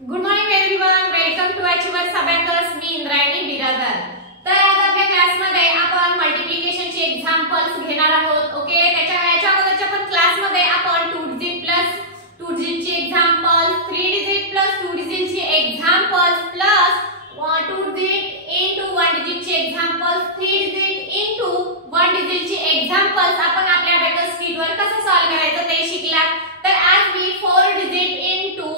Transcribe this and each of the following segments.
Good morning everyone, welcome to Achievers Abacus. मी इंद्रायणी बिरादर. तर आज आपल्या क्लासमध्ये आपण मल्टिप्लिकेशनचे एक्झाम्पल्स घेणार आहोत. ओके, याच्या अगोदरच्या पण क्लासमध्ये आपण 2 डिजिट प्लस 2 डिजिटचे एक्झाम्पल्स, 3 डिजिट प्लस 2 डिजिटचे एक्झाम्पल्स प्लस 2 डिजिट इनटू 1 डिजिटचे एक्झाम्पल्स, 3 डिजिट इनटू 1 डिजिटचे एक्झाम्पल्स आपण आपल्या अबॅकस शीटवर कसं सॉल्व्ह करायचं ते शिकलात. तर आज मी 4 डिजिट इनटू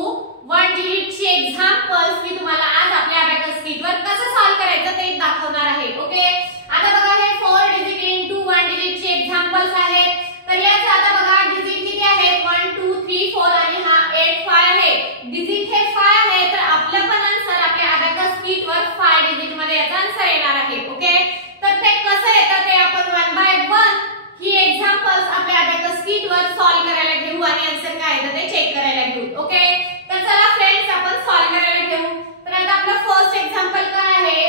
1 डिजिटचे एक्झाम्पल्स मी तुम्हाला आज आपल्या अबॅकस शीटवर कसं सॉल्व्ह करायचं ते दाखवणार आहे. ओके, आता बघा हे 4 डिजिट इनटू 1 डिजिटचे एक्झाम्पल्स आहेत. तर यात आता बघा डिजिट किती आहेत, 1 2 3 4 आणि हा 8 5 आहे. डिजिट हे 5 आहे, तर आपलं पण आन्सर आपल्या अबॅकस शीटवर 5 डिजिट मध्ये याचा आन्सर येणार आहे. ओके, तर ते कसं येतं ते आपण 1 बाय 1 ही एक्झाम्पल्स आपल्या अबॅकस शीटवर सॉल्व्ह करायला घेऊ आणि आन्सर काय येतं ते चेक करायला घेऊ. ओके, तर चला फ्रेंड्स आपण सॉल्व्ह करायला घेऊ. तर आता आपलं फर्स्ट एक्झाम्पल काय आहे,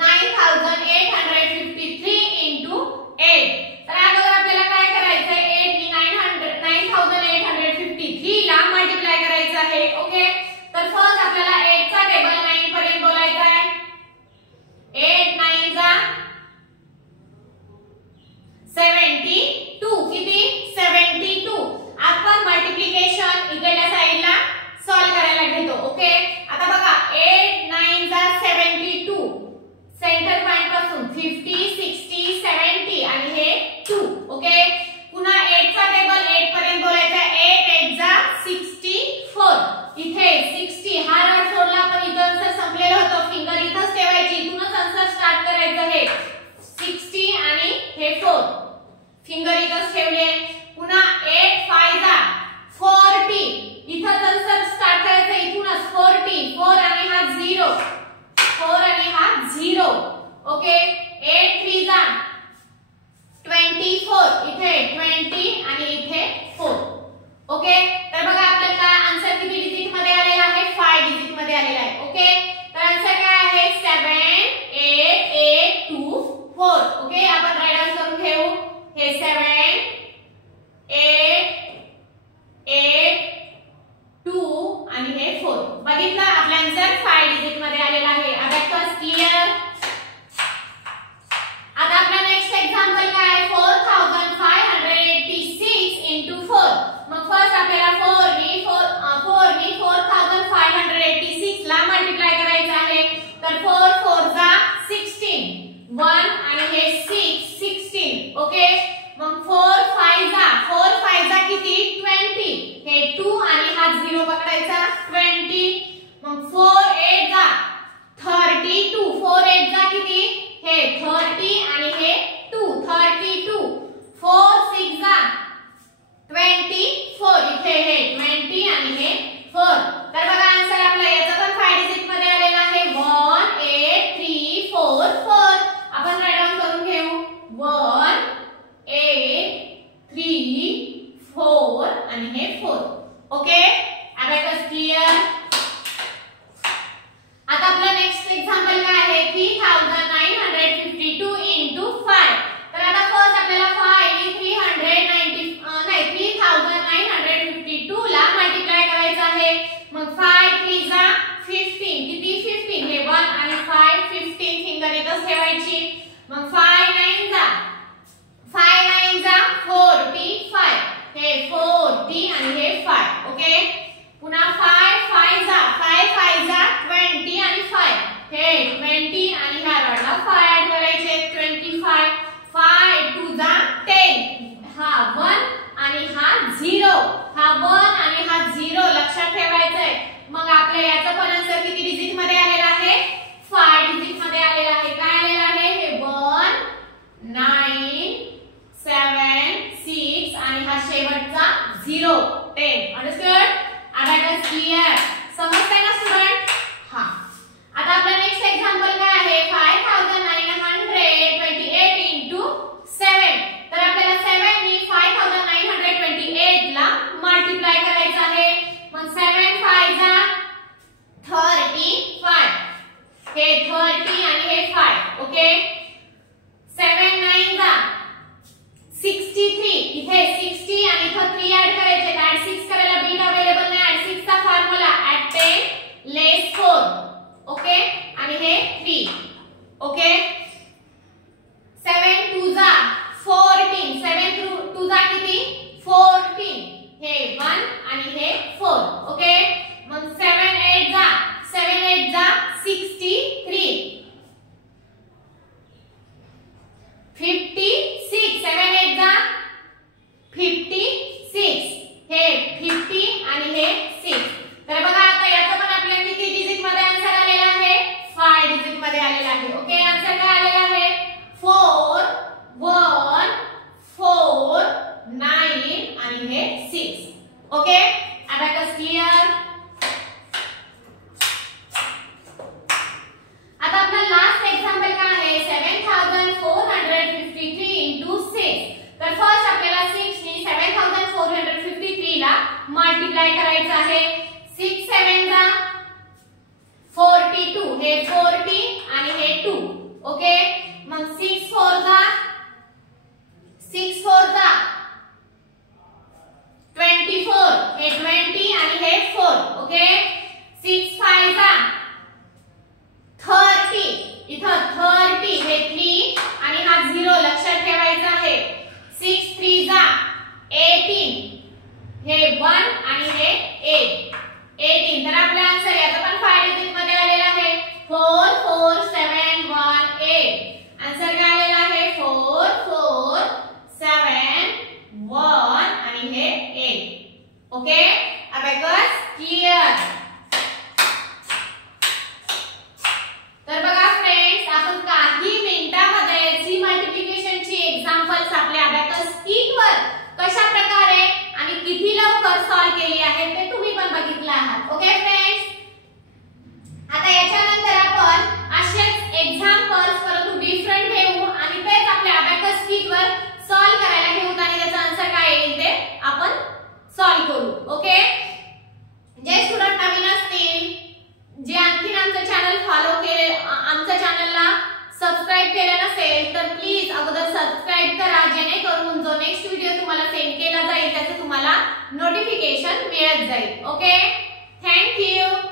9853 into 8. तर अगोदर आपल्याला काय करायचं आहे, 8 नी 9853 ला मल्टिप्लाय करायचं आहे. ओके, तर फर्स्ट आपल्याला 8 चा टेबल 9 पर्यंत बोलायचा आहे. 8 9 जा 72, किती 72. आपण मल्टिप्लिकेशन इकडच्या साइडला सॉल्व्ह करायला घेतो. ओके, आता बघा 8 9 जा 72, सेंटर पॉइंट पासून 50 60 70 आणि हे 2. ओके, पुन्हा 8 चा टेबल 8 पर्यंत बोलायचा आहे. 8 8 जा 64, इथे 60 हा रड सोडला आपण, इथं आन्सर संपलेलं होतं, फिंगर इथंच ठेवायची, इथूनच आन्सर स्टार्ट करायचं आहे. 60 आणि हे 4 फिंगर इथंच ठेवले. पुन्हा 8 5 जा 40, इथंच आन्सर स्टार्ट करायचं, इथूनच 40 4 आणि हा 0 4 आणि हा 0. ओके, 8 3 जा 24, इथे 20 आणि इथे 4. ओके, तर बघा आपल्याला काय आन्सर किती डिजिट मध्ये आलेला आहे, 5 डिजिट मध्ये आलेला आहे. ओके, तर आन्सर काय आहे 7882 4. ओके, आपण राईट डाउन करून घेऊ. हे 7 8 8 2 आणि हे 4. बघितलं, आपला आन्सर 5 डिजिट मध्ये आलेला आहे. Abacus clear. आता आपला नेक्स्ट एक्झाम्पल काय आहे, 4586 into 4. मग फर्स्ट आपल्याला 4 नी 4586 ला मल्टिप्लाय करायचं आहे. तर 4 4 जा 16, 1 आणि हे 6 16. ओके, मग 4 5 जा किती 20, हे 2 आणि हा 0 पकडायचा 20. मग 4 8 जा 32, 4 8 जा किती हे 30 आणि हे 2 32. 4 6 जा 24, इथे हे 20 आणि हे 4. तर बघा आन्सर आपला याचा पण 5 डिजिट मध्ये आलेला आहे, 18344. आपण राईट डाउन करून घेऊ, 18344 आणि हे 4. Okay, abacus clear. आता आपला नेक्स्ट एक्झाम्पल काय आहे, 3952 into 5. तर आता फर्स्ट आपल्याला 5 नी 3952 ला मल्टिप्लाय करायचं आहे. मग 5 3 जा 15, किती 15, हे 1 आणि 5 15 फिंगर इथंच ठेवायची. मग 5 9 जा 45, हे 40 आणि हे 5. ओके, पुन्हा 5 5 जा 20 आणि 5, हे 20 आणि ह्या रडला 5 ऍड करायचे 25. 5 2 जा 10, हा 1 आणि हा 0, हा 1 आणि हा 0 लक्षात ठेवायचंय. मग आपल्या याचा पण आन्सर किती डिजिट मध्ये आलेला आहे, 5 डिजिट मध्ये आलेला आहे. काय आलेला आहे, हे 1 9 7 6 आणि हा शेवटचा 0 10. अंडरस्टूड? Abacus clear. समजतंय ना स्टुडंट? हा, आता आपला नेक्स्ट एक्झाम्पल काय आहे, 5928 into 7. तर आपल्याला 7 नी 5928 ला मल्टिप्लाय करायचं आहे. मग 7 5 जा 35, हे 30 आणि हे 5. ओके, 7 9 जा 63, इथे 60 आणि इथे 3 ऍड करायचे. ऍड 6 करायला बीट अवेलेबल नाही. ऍड 6 चा फॉर्म्युला हे 40 आणि हे 2. ओके, मग 6 4 जा 24, हे 20 आणि हे 4. ओके, 6 5 जा 30, इथं 30 हे 3 आणि हा 0 लक्षात ठेवायचा आहे. 6 3 जा 18, हे 1 आणि हे 8 18. तर आपला आन्सर याचा पण 5 डिजिट मध्ये आलेला आहे 4 4 7 1 8. आन्सर काय आलेला आहे 4 4 7 1 आणि हे 8. Okay, abacus clear. तर बघा फ्रेंड्स, आपण काही मिनिटांमध्ये जी मल्टिप्लिकेशनची एक्झाम्पल्स आपल्या अबॅकस कीट वर कशा प्रकारे आणि किती लवकर सॉल्व्ह केली आहे ते तुम्ही पण बघितलं आहात. ओके फ्रेंड्स, आता याच्यानंतर आपण असेच एक्झाम्पल्स परंतु डिफरंट घेऊ आणि तेच आपल्या अबॅकस कीट वर सॉल्व्ह करायला घेऊ आणि त्याचा आन्सर काय येईल ते आपण सॉल्व्ह करू. ओके, जे स्टुडंट नवीन असतील, जे आणखीन आमचं चॅनल फॉलो केले, आमच्या चॅनलला सबस्क्राइब केलं नसेल तर प्लीज अगोदर सबस्क्राइब करा, जेणेकरून जो नेक्स्ट व्हिडिओ तुम्हाला सेंड केला जाईल त्याचं तुम्हाला नोटिफिकेशन मिळत जाईल. Okay, thank you.